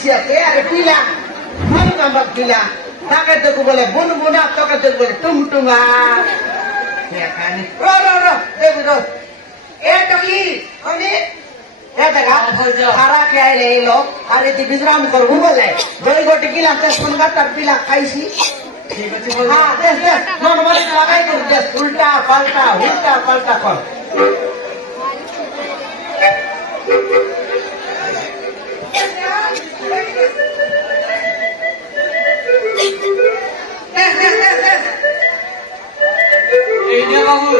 siate are pila manu kambak pila takai tu boleh bun buna takai tu boleh tung-tunga ya kan ro ro toki koni ya daga khara ke aile ei log are ti bisram korbu bole doi goti pila te sunga tar pila khaisi ঠিক আছে বল হ্যাঁ দেখ normally লাগাই কর দেখ উল্টা পাল্টা কর এই যে বাবু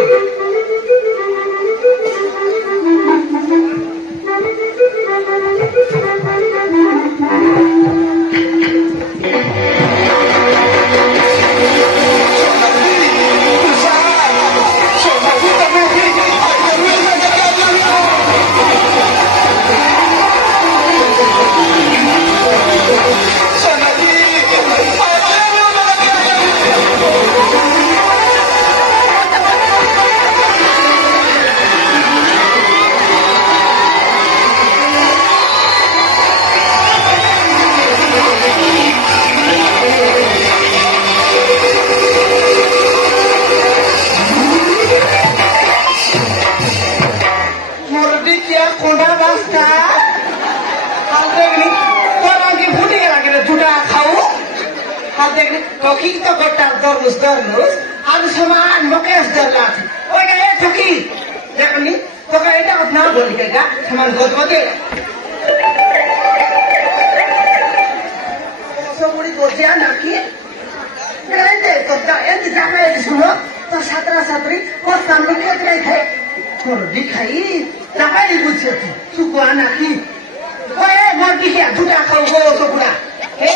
toki to gotar dormus adu saman mokesh darlati oida e toki dekni toka eta apna boli kega saman godbode soburi gojia naki ende tota endi jaga e suno to satra satri ko samne ke trai khai kor dikhai jaga e buchhe tu ko naki oe mor dikhe duta khau go sobura he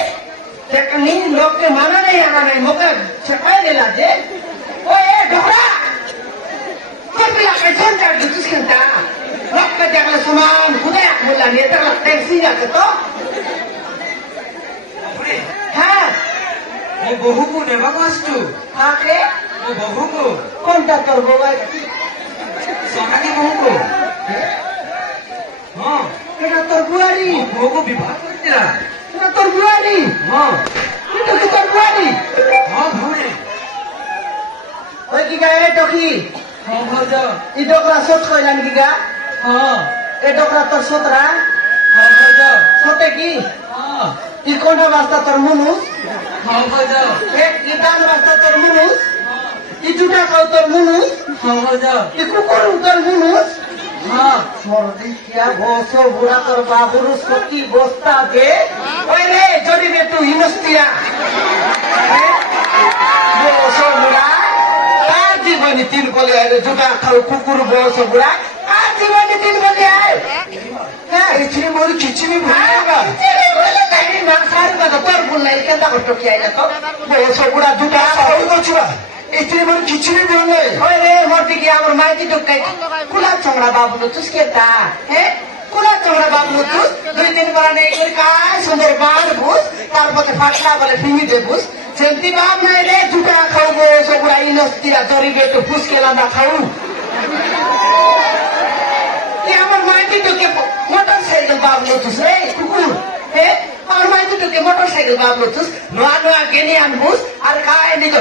देखनी लोग के माना नहीं आना नहीं मौका छकाए ले लाते ओए ढोरा कौन भी आके चल जाए दूसरी कंटा लोग के जगह सामान खुदा बोला नहीं तो लगता है सी जाते तो हाँ ये बहू को ने बकवास तू आके वो बहू को कौन डॉक्टर बोला सोना की बहू को हाँ क्या तो बुआरी बहू को विवाह कर दिया ना तो बुआरी हाँ itu kita buani हाँ बुआरी ओए की गए टोकी हाँ भजा इडोकरा सोच कोई लान की गा हाँ इडोकरा तो सोतरा हाँ भजा सोते की हाँ इकोना वास्ता तर मुनुस हाँ भजा एक इदान वास्ता तर मुनुस इजुटा खाओ तर मुनुस हाँ भजा इकुकुर तर मुनुस हाँ मोरदी क्या बोसो बुरा कर बाबुरु सोती बोस्ता दे ओए रे जोड़ी रे तू हिनस्तिया बोसो बुरा आज जीवनी तीन बोले आए जुटा खाओ कुकुर बोसो बुरा आज जीवनी तीन बोले आए हाँ इतनी मोरी खिची भी भूलेगा इतनी बोले कहीं ना सारी का तो पर बुला इनके अंदर कुछ किया है तो बोसो बुरा जुटा खाओ तो चुरा इतनी मोरी खिची भी बोले ओए रे मोटी की आमर माइती तो कहीं कुला चंगड़ा बाबू नो तुस के ता है कुला चंगड़ा बाबू नो तुस दो दिन बार नहीं कर काय सुंदर बार बुस तार पके फाटला वाले फिमी दे बुस सेंती बाप नहीं रे जुटा खाओ गो सब बुरा इनस्तिया तोरी बेटो फुस के लाना खाऊ ये आमर माइती तो के मोटरसाइकिल बाबू नो तुस रे कुकुर है आमर माइती तो के मोटरसाइकिल बाबू नो तुस नोआ के नहीं अनबुस और काय नहीं तो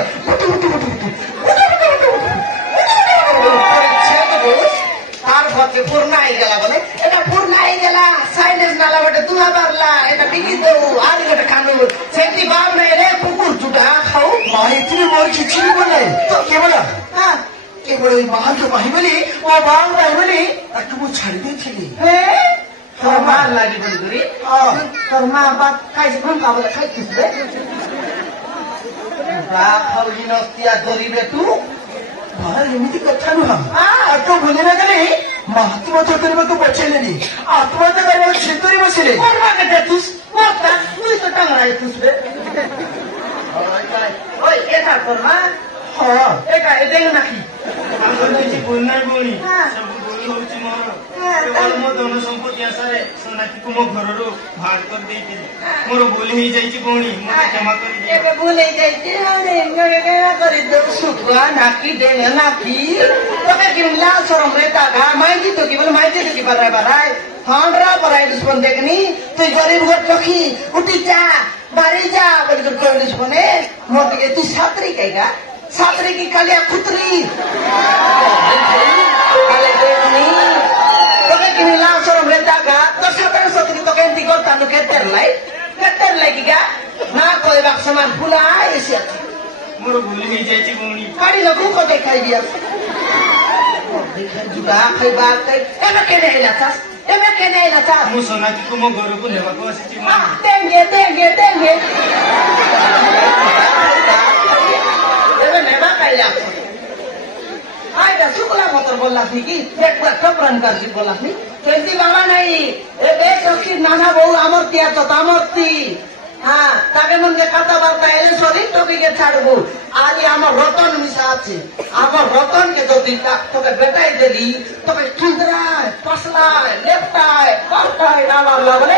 तार भके पूर्ण आई गेला बोले एटा पूर्ण आई गेला साइलेंस नाला बटे तुहा बारला एटा बिगी दो आदि गटे खानु सेंती बाप नहीं रे कुकुर जुटा खाऊ माही इतनी मोर खिचड़ी बोले तो के बोला हां के बोले मां के माही बोली ओ बाप नहीं बोली ताकि वो छाड़ दे थी हे तोर मां लागी बोली दूरी हां तोर मां बात कैसे हम का बोले खाई किसले बा खाऊ नस्तिया दोरी बेटू बाहर एमती कथा नुहा तो भूले ना गले महात्मा चतुर्मा तो बचेलेनी आत्महत्या करवा शेतरी बसले कोण मागते तुस मोठा तू तो टांगराय तुस बे ओय एका करमा हां एका एदेंग नाकी आंगनची पुन्हा बोणी सब बोली होची मोर केवल मो दोन संपत्ति आसारे सोनाकी को मो घररो भाग कर देती मोर बोली ही जाईची बोणी मते क्षमा कर दे एबे बोली जाईची रे इंगरे केना करी दो सुखवा नाकी देने नाकी तो के किमला शरम रे ता गा माइती तो की बोल माइती तो की बराय बराय हांडरा पराई दुश्मन देखनी तुई गरीब घर टोकी उठी जा बारी जा बोल कर कोई दुश्मने मोटी के तू छात्री कहेगा छात्री की कालिया खुतरी काले देखनी तो के किनी लांग सोरम लेता का तो छात्र सतरी तो के इंती करता नु केटर लाई की का ना कोई बात समान फुला ऐसे मोर भूली ही जाई छी बुनी काड़ी लगू को देखाई दिया देखा जुगा खाई बात कई एमे केने लाता मु सोना की को मो घर को लेवा को आसी छी मा देंगे एमे नेबा काइला आइदा शुक्ला मोटर बोलला थी कि एक बार कपरन कर दी बोलला थी केंती बाबा नहीं ए बे सखी नाना बहु अमरतिया तो तामरती हाँ ताके मन के कथा बार्ता एले सरी टोकी के छाड़बू आज आमर रतन मिसा আছে आमर रतन के যদি তোকে বেটাই দেলি তোকে কিন্দ্রায় পছলায় লেপটায় পাল্টায় আমার লাগলে